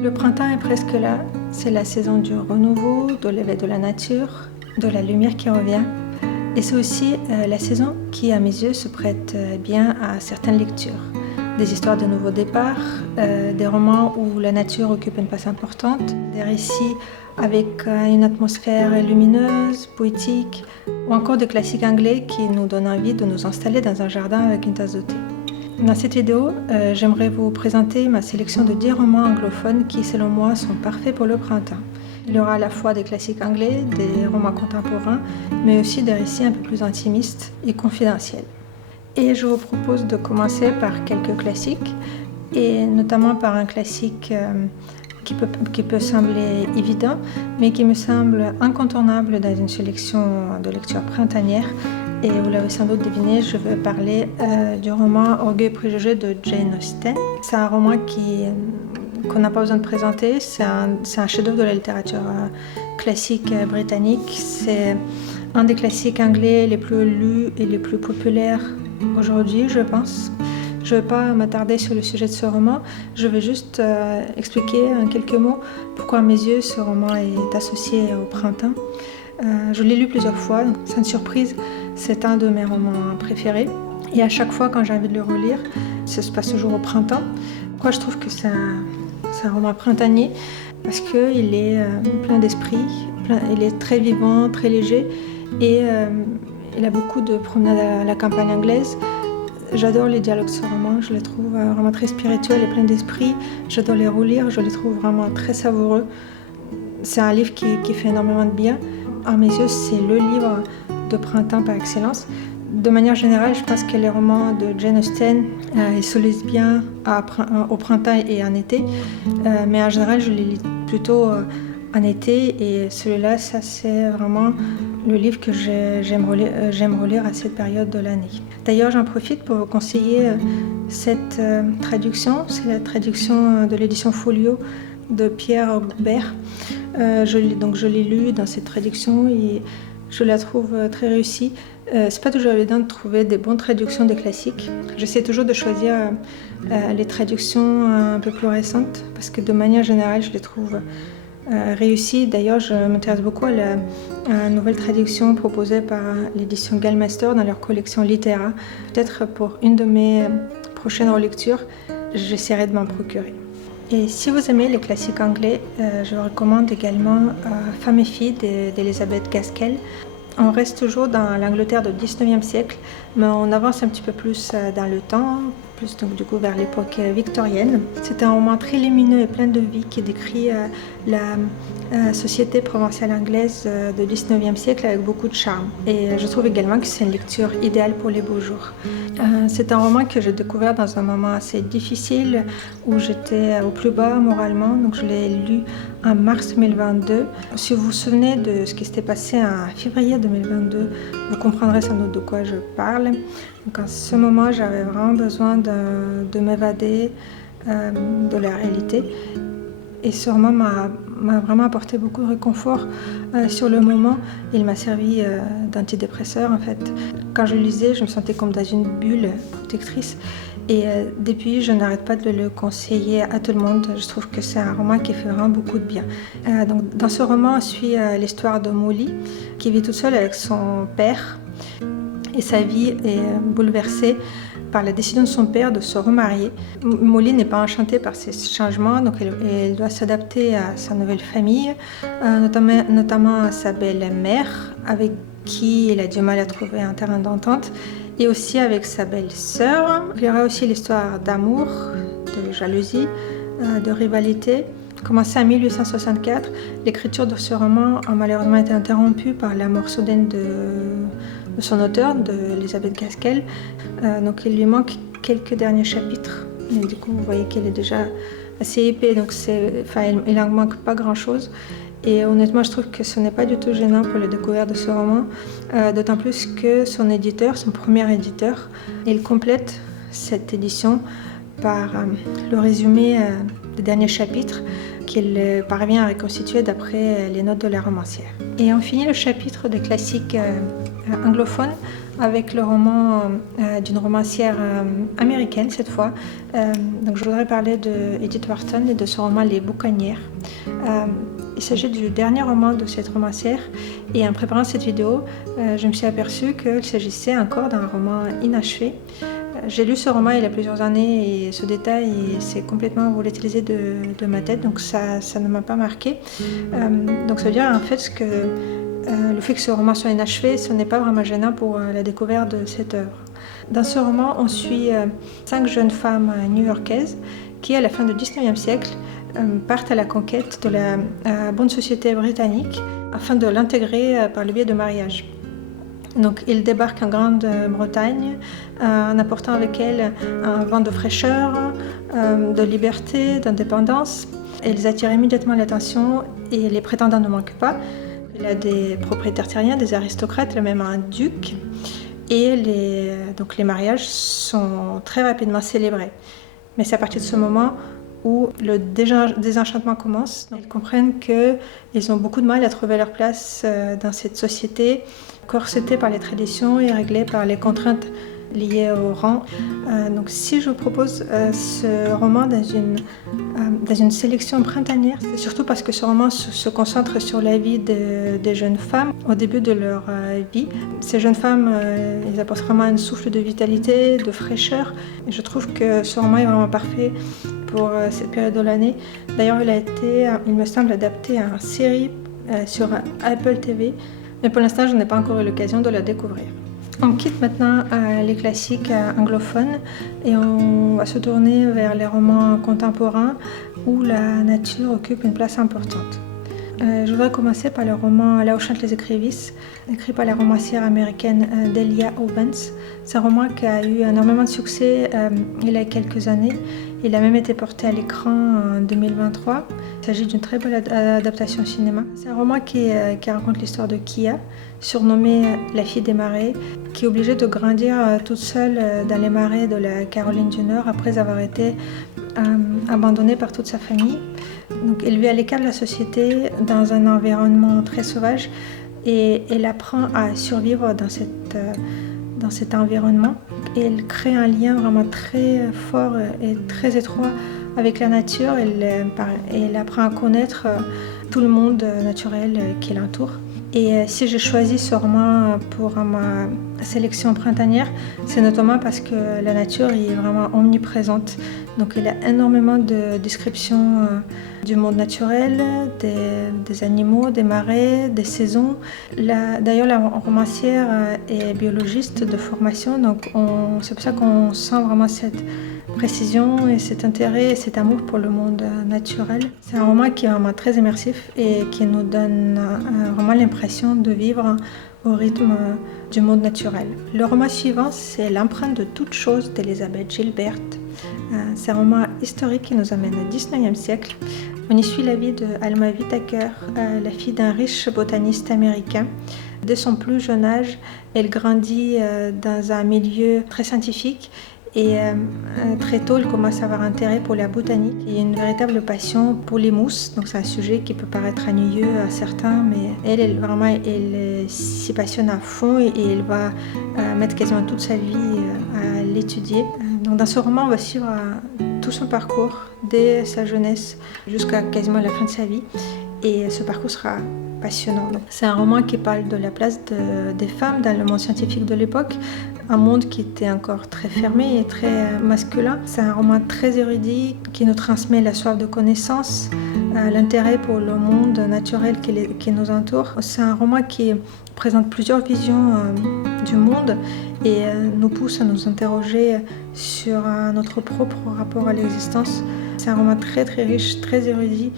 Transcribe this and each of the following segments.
Le printemps est presque là. C'est la saison du renouveau, de l'éveil de la nature, de la lumière qui revient. Et c'est aussi la saison qui, à mes yeux, se prête bien à certaines lectures. Des histoires de nouveaux départs, des romans où la nature occupe une place importante, des récits avec une atmosphère lumineuse, poétique, ou encore des classiques anglais qui nous donnent envie de nous installer dans un jardin avec une tasse de thé. Dans cette vidéo, j'aimerais vous présenter ma sélection de 10 romans anglophones qui, selon moi, sont parfaits pour le printemps. Il y aura à la fois des classiques anglais, des romans contemporains, mais aussi des récits un peu plus intimistes et confidentiels. Et je vous propose de commencer par quelques classiques, et notamment par un classique qui peut sembler évident, mais qui me semble incontournable dans une sélection de lecture printanière. Et vous l'avez sans doute deviné, je veux parler du roman Orgueil et préjugés de Jane Austen. C'est un roman qu'on n'a pas besoin de présenter, c'est un chef-d'œuvre de la littérature classique britannique. C'est un des classiques anglais les plus lus et les plus populaires aujourd'hui, je pense. Je ne vais pas m'attarder sur le sujet de ce roman, je vais juste expliquer en quelques mots pourquoi à mes yeux ce roman est associé au printemps. Je l'ai lu plusieurs fois, donc sans surprise, c'est un de mes romans préférés. Et à chaque fois quand j'ai envie de le relire, ça se passe toujours au printemps. Pourquoi je trouve que c'est un roman printanier? Parce qu'il est plein d'esprit, il est très vivant, très léger, et il a beaucoup de promenades à la campagne anglaise. J'adore les dialogues de ce roman, je les trouve vraiment très spirituels et pleins d'esprit. J'adore les relire, je les trouve vraiment très savoureux. C'est un livre qui fait énormément de bien. À mes yeux, c'est le livre de printemps par excellence. De manière générale, je pense que les romans de Jane Austen, ils se lisent bien au printemps et en été. Mais en général, je les lis plutôt en été. Et celui-là, ça c'est vraiment le livre que j'aime relire à cette période de l'année. D'ailleurs, j'en profite pour vous conseiller cette traduction. C'est la traduction de l'édition Folio de Pierre Goubert. Je l'ai lu dans cette traduction et je la trouve très réussie. C'est pas toujours évident de trouver des bonnes traductions des classiques. J'essaie toujours de choisir les traductions un peu plus récentes parce que de manière générale, je les trouve réussies. D'ailleurs, je m'intéresse beaucoup à la nouvelle traduction proposée par l'édition Gallmeister dans leur collection Littéra. Peut-être pour une de mes prochaines relectures, j'essaierai de m'en procurer. Et si vous aimez les classiques anglais, je vous recommande également Femmes et filles d'Elizabeth Gaskell. On reste toujours dans l'Angleterre du 19e siècle, mais on avance un petit peu plus dans le temps, plus donc du coup vers l'époque victorienne. C'est un roman très lumineux et plein de vie qui décrit la société provinciale anglaise du 19e siècle avec beaucoup de charme. Et je trouve également que c'est une lecture idéale pour les beaux jours. C'est un roman que j'ai découvert dans un moment assez difficile où j'étais au plus bas moralement, donc je l'ai lu en mars 2022. Si vous vous souvenez de ce qui s'était passé en février 2022, vous comprendrez sans doute de quoi je parle. Donc en ce moment, j'avais vraiment besoin de m'évader de la réalité. Et ce roman m'a vraiment apporté beaucoup de réconfort sur le moment. Il m'a servi d'antidépresseur en fait. Quand je lisais, je me sentais comme dans une bulle protectrice. Et depuis, je n'arrête pas de le conseiller à tout le monde. Je trouve que c'est un roman qui fait vraiment beaucoup de bien. Donc, dans ce roman, on suit l'histoire de Molly, qui vit toute seule avec son père. Et sa vie est bouleversée par la décision de son père de se remarier. Molly n'est pas enchantée par ces changements, donc elle doit s'adapter à sa nouvelle famille, notamment à sa belle-mère, avec qui elle a du mal à trouver un terrain d'entente, et aussi avec sa belle-sœur. Il y aura aussi l'histoire d'amour, de jalousie, de rivalité. Commencée en 1864, l'écriture de ce roman a malheureusement été interrompue par la mort soudaine de son auteur, d'Elizabeth Gaskell. Donc il lui manque quelques derniers chapitres. Et du coup, vous voyez qu'elle est déjà assez épais, donc il en manque pas grand-chose. Et honnêtement, je trouve que ce n'est pas du tout gênant pour la découverte de ce roman, d'autant plus que son éditeur, son premier éditeur, il complète cette édition par le résumé des derniers chapitres qu'il parvient à reconstituer d'après les notes de la romancière. Et on finit le chapitre des classiques anglophones avec le roman d'une romancière américaine cette fois. Donc je voudrais parler de Edith Wharton et de son roman Les Boucanières. Il s'agit du dernier roman de cette romancière et en préparant cette vidéo, je me suis aperçue qu'il s'agissait encore d'un roman inachevé. J'ai lu ce roman il y a plusieurs années et ce détail s'est complètement volatilisé de ma tête, donc ça ne m'a pas marqué. Donc ça veut dire en fait que le fait que ce roman soit inachevé, ce n'est pas vraiment gênant pour la découverte de cette œuvre. Dans ce roman, on suit 5 jeunes femmes new-yorkaises qui, à la fin du XIXe siècle, partent à la conquête de la bonne société britannique afin de l'intégrer par le biais de mariage. Donc, ils débarquent en Grande-Bretagne en apportant avec elles un vent de fraîcheur, de liberté, d'indépendance. Ils attirent immédiatement l'attention et les prétendants ne manquent pas. Il y a des propriétaires terriens, des aristocrates, même un duc. Et les mariages sont très rapidement célébrés. Mais c'est à partir de ce moment où le désenchantement commence. Donc, ils comprennent qu'ils ont beaucoup de mal à trouver leur place dans cette société, corsetée par les traditions et réglée par les contraintes liées au rang. Donc si je vous propose ce roman dans une sélection printanière, c'est surtout parce que ce roman se concentre sur la vie des jeunes femmes au début de leur vie. Ces jeunes femmes, elles apportent vraiment un souffle de vitalité, de fraîcheur. Et je trouve que ce roman est vraiment parfait pour cette période de l'année. D'ailleurs, il a été, il me semble, adapté en série sur Apple TV. Mais pour l'instant, je n'ai pas encore eu l'occasion de la découvrir. On quitte maintenant les classiques anglophones et on va se tourner vers les romans contemporains où la nature occupe une place importante. Je voudrais commencer par le roman Là où chantent les écrevisses, écrit par la romancière américaine Delia Owens. C'est un roman qui a eu énormément de succès il y a quelques années. Il a même été porté à l'écran en 2023. Il s'agit d'une très belle adaptation au cinéma. C'est un roman qui raconte l'histoire de Kia, surnommée la fille des marais, qui est obligée de grandir toute seule dans les marais de la Caroline du Nord après avoir été abandonnée par toute sa famille. Donc, elle vit à l'écart de la société dans un environnement très sauvage et elle apprend à survivre dans cet environnement. Et elle crée un lien vraiment très fort et très étroit avec la nature. Elle apprend à connaître tout le monde naturel qui l'entoure. Et si j'ai choisi ce roman pour ma sélection printanière, c'est notamment parce que la nature est vraiment omniprésente. Donc il y a énormément de descriptions du monde naturel, des animaux, des marais, des saisons. D'ailleurs, la romancière est biologiste de formation, donc c'est pour ça qu'on sent vraiment cette précision et cet intérêt et cet amour pour le monde naturel. C'est un roman qui est vraiment très immersif et qui nous donne vraiment l'impression de vivre au rythme du monde naturel. Le roman suivant, c'est L'empreinte de toute chose d'Elizabeth Gilbert. C'est un roman historique qui nous amène au XIXe siècle. On y suit la vie de Alma Whitaker, la fille d'un riche botaniste américain. Dès son plus jeune âge, elle grandit dans un milieu très scientifique et très tôt, elle commence à avoir intérêt pour la botanique et une véritable passion pour les mousses. Donc c'est un sujet qui peut paraître ennuyeux à certains, mais elle s'y passionne à fond et elle va mettre quasiment toute sa vie à l'étudier. Donc dans ce roman, on va suivre tout son parcours dès sa jeunesse jusqu'à quasiment la fin de sa vie. Et ce parcours sera passionnant. C'est un roman qui parle de la place des femmes dans le monde scientifique de l'époque, un monde qui était encore très fermé et très masculin. C'est un roman très érudit qui nous transmet la soif de connaissance, l'intérêt pour le monde naturel qui nous entoure. C'est un roman qui présente plusieurs visions du monde et nous pousse à nous interroger sur notre propre rapport à l'existence. C'est un roman très très riche, très érudit.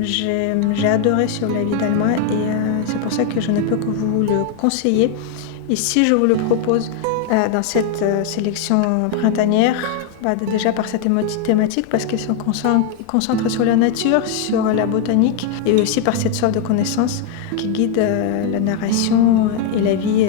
J'ai adoré sur la vie d'Alma et c'est pour ça que je ne peux que vous le conseiller. Et si je vous le propose dans cette sélection printanière, déjà par cette thématique, parce qu'elle se concentre sur la nature, sur la botanique, et aussi par cette soif de connaissance qui guide la narration et la vie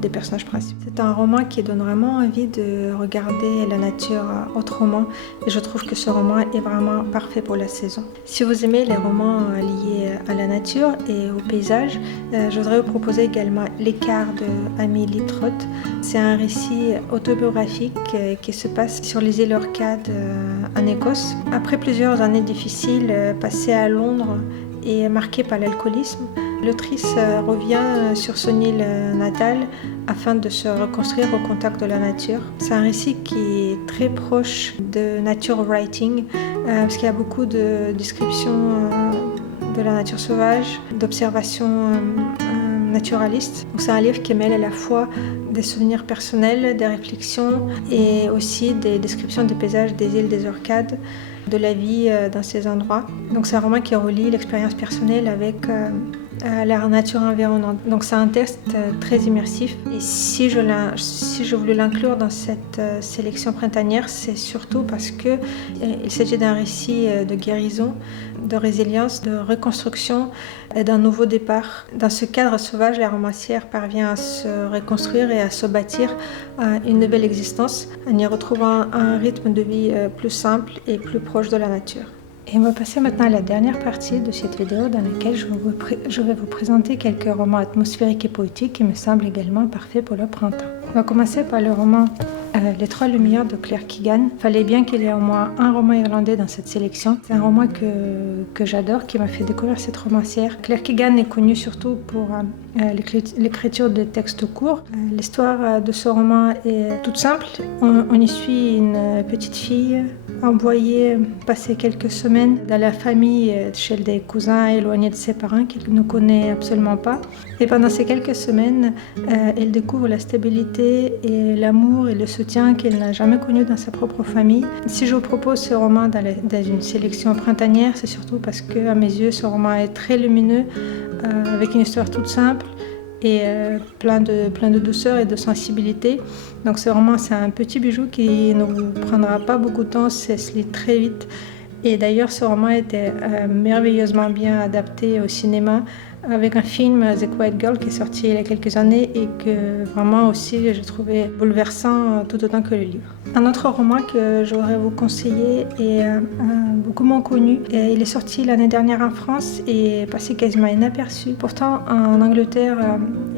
des personnages principaux. C'est un roman qui donne vraiment envie de regarder la nature autrement et je trouve que ce roman est vraiment parfait pour la saison. Si vous aimez les romans liés à la nature et au paysage, je voudrais vous proposer également L'écart de Amélie Trott. C'est un récit autobiographique qui se passe sur les îles Orcades en Écosse. Après plusieurs années difficiles passées à Londres et marquées par l'alcoolisme, l'autrice revient sur son île natale afin de se reconstruire au contact de la nature. C'est un récit qui est très proche de nature writing parce qu'il y a beaucoup de descriptions de la nature sauvage, d'observations naturalistes. Donc c'est un livre qui mêle à la fois des souvenirs personnels, des réflexions et aussi des descriptions des paysages des îles des Orcades, de la vie dans ces endroits. Donc c'est un roman qui relie l'expérience personnelle avec la nature environnante. Donc c'est un texte très immersif. Et si je voulais l'inclure dans cette sélection printanière, c'est surtout parce que il s'agit d'un récit de guérison, de résilience, de reconstruction et d'un nouveau départ. Dans ce cadre sauvage, la romancière parvient à se reconstruire et à se bâtir une nouvelle existence en y retrouvant un rythme de vie plus simple et plus proche de la nature. Et on va passer maintenant à la dernière partie de cette vidéo dans laquelle je vais vous présenter quelques romans atmosphériques et poétiques qui me semblent également parfaits pour le printemps. On va commencer par le roman Les Trois Lumières de Claire Keegan. Il fallait bien qu'il y ait au moins un roman irlandais dans cette sélection. C'est un roman que j'adore, qui m'a fait découvrir cette romancière. Claire Keegan est connue surtout pour l'écriture de textes courts. L'histoire de ce roman est toute simple. On y suit une petite fille envoyée passer quelques semaines dans la famille chez des cousins éloignés de ses parents qu'elle ne connaît absolument pas. Et pendant ces quelques semaines, elle découvre la stabilité et l'amour et le soutien qu'elle n'a jamais connu dans sa propre famille. Si je vous propose ce roman dans une sélection printanière, c'est surtout parce que, à mes yeux, ce roman est très lumineux, avec une histoire toute simple et plein de douceur et de sensibilité. Donc ce roman, c'est un petit bijou qui ne vous prendra pas beaucoup de temps, ça se lit très vite. Et d'ailleurs, ce roman était merveilleusement bien adapté au cinéma avec un film, The Quiet Girl, qui est sorti il y a quelques années et que vraiment aussi j'ai trouvé bouleversant tout autant que le livre. Un autre roman que j'aurais vous conseiller est beaucoup moins connu. Et il est sorti l'année dernière en France et est passé quasiment inaperçu. Pourtant, en Angleterre,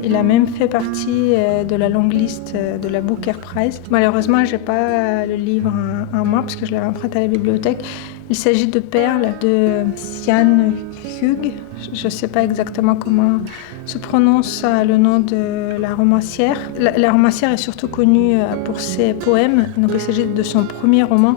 il a même fait partie de la longue liste de la Booker Prize. Malheureusement, je n'ai pas le livre en main parce que je l'avais emprunté à la bibliothèque. Il s'agit de Perles de Sian Hugh. Je ne sais pas exactement comment se prononce le nom de la romancière. La romancière est surtout connue pour ses poèmes. Donc il s'agit de son premier roman.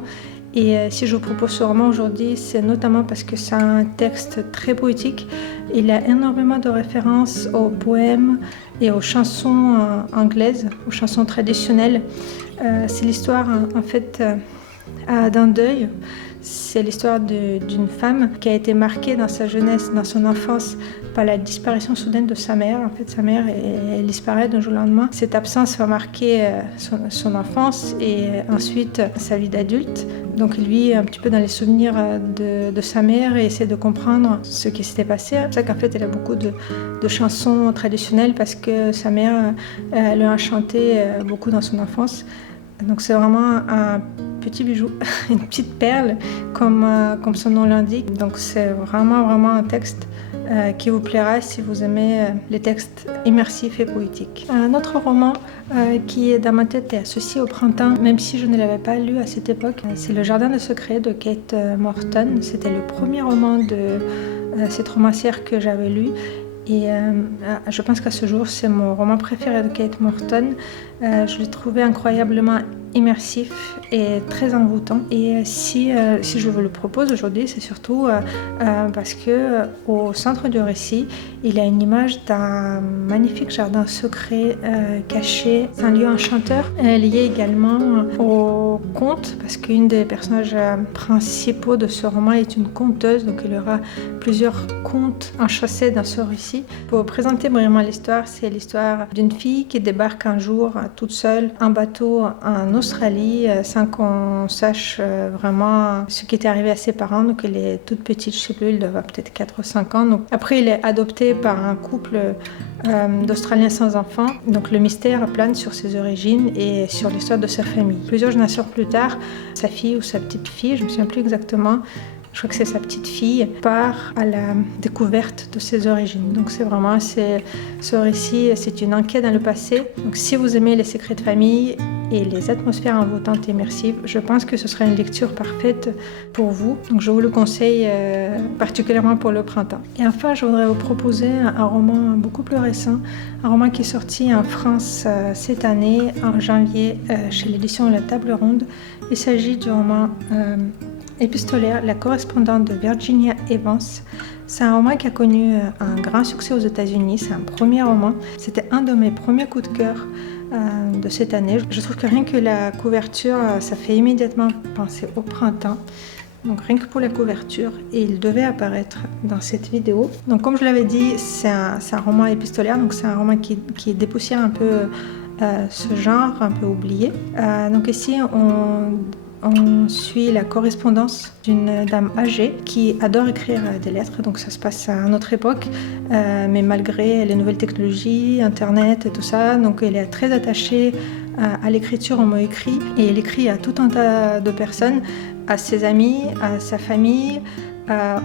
Et si je vous propose ce roman aujourd'hui, c'est notamment parce que c'est un texte très poétique. Il a énormément de références aux poèmes et aux chansons anglaises, aux chansons traditionnelles. C'est l'histoire en fait d'un deuil. C'est l'histoire d'une femme qui a été marquée dans sa jeunesse, dans son enfance, par la disparition soudaine de sa mère. En fait, sa mère, elle disparaît d'un jour au lendemain. Cette absence va marquer son enfance et ensuite sa vie d'adulte. Donc, il vit un petit peu dans les souvenirs de sa mère et essaie de comprendre ce qui s'était passé. C'est pour ça qu'en fait, elle a beaucoup de chansons traditionnelles parce que sa mère, elle a chanté beaucoup dans son enfance. Donc c'est vraiment un petit bijou, une petite perle, comme son nom l'indique. Donc c'est vraiment un texte qui vous plaira si vous aimez les textes immersifs et poétiques. Un autre roman qui est dans ma tête est associé au printemps, même si je ne l'avais pas lu à cette époque, c'est Le Jardin de secret de Kate Morton. C'était le premier roman de cette romancière que j'avais lu. Et je pense qu'à ce jour, c'est mon roman préféré de Kate Morton. Je l'ai trouvé incroyablement immersif et très envoûtant. Et si je vous le propose aujourd'hui, c'est surtout parce que au centre du récit, il y a une image d'un magnifique jardin secret caché, un lieu enchanteur, lié également au conte, parce qu'une des personnages principaux de ce roman est une conteuse, donc il y aura plusieurs contes enchâssés dans ce récit. Pour présenter brièvement l'histoire, c'est l'histoire d'une fille qui débarque un jour toute seule en bateau en Australie sans qu'on sache vraiment ce qui était arrivé à ses parents. Donc elle est toute petite, je ne sais plus, elle doit avoir peut-être 4 ou 5 ans. Donc, après, il est adopté par un couple d'Australiens sans enfants. Donc le mystère plane sur ses origines et sur l'histoire de sa famille. Plusieurs générations plus tard, sa fille ou sa petite fille, je ne me souviens plus exactement, je crois que c'est sa petite fille, part à la découverte de ses origines. Donc c'est vraiment, ce récit, c'est une enquête dans le passé. Donc si vous aimez les secrets de famille et les atmosphères envoûtantes et immersives, je pense que ce sera une lecture parfaite pour vous. Donc je vous le conseille particulièrement pour le printemps. Et enfin, je voudrais vous proposer un roman beaucoup plus récent, un roman qui est sorti en France cette année, en janvier, chez l'édition La Table Ronde. Il s'agit du roman épistolaire, La correspondante de Virginia Evans. C'est un roman qui a connu un grand succès aux États-Unis. C'est un premier roman. C'était un de mes premiers coups de cœur de cette année. Je trouve que rien que la couverture, ça fait immédiatement penser au printemps. Donc rien que pour la couverture, et il devait apparaître dans cette vidéo. Donc comme je l'avais dit, c'est un roman épistolaire, donc c'est un roman qui dépoussière un peu ce genre, un peu oublié. Donc ici, on suit la correspondance d'une dame âgée qui adore écrire des lettres, donc ça se passe à notre époque, mais malgré les nouvelles technologies, Internet et tout ça, donc elle est très attachée à l'écriture en mots écrits, et elle écrit à tout un tas de personnes, à ses amis, à sa famille,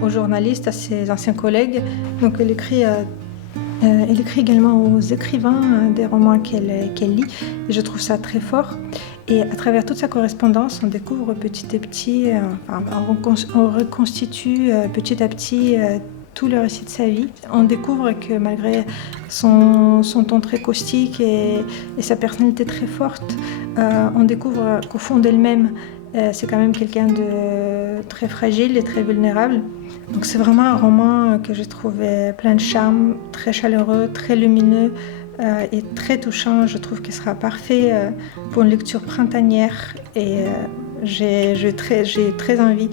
aux journalistes, à ses anciens collègues. Donc elle écrit également aux écrivains des romans qu'elle lit, et je trouve ça très fort. Et à travers toute sa correspondance, on découvre petit à petit, on reconstitue petit à petit tout le récit de sa vie. On découvre que malgré son ton très caustique et sa personnalité très forte, on découvre qu'au fond d'elle-même, c'est quand même quelqu'un de très fragile et très vulnérable. Donc c'est vraiment un roman que j'ai trouvé plein de charme, très chaleureux, très lumineux et très touchant. Je trouve qu'il sera parfait pour une lecture printanière, et j'ai très envie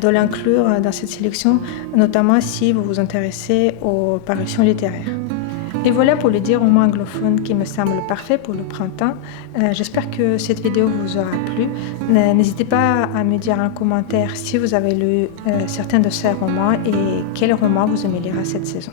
de l'inclure dans cette sélection, notamment si vous vous intéressez aux parutions littéraires. Et voilà pour le 10 romans anglophones qui me semblent parfaits pour le printemps. J'espère que cette vidéo vous aura plu. N'hésitez pas à me dire en commentaire si vous avez lu certains de ces romans et quels romans vous aimez lire cette saison.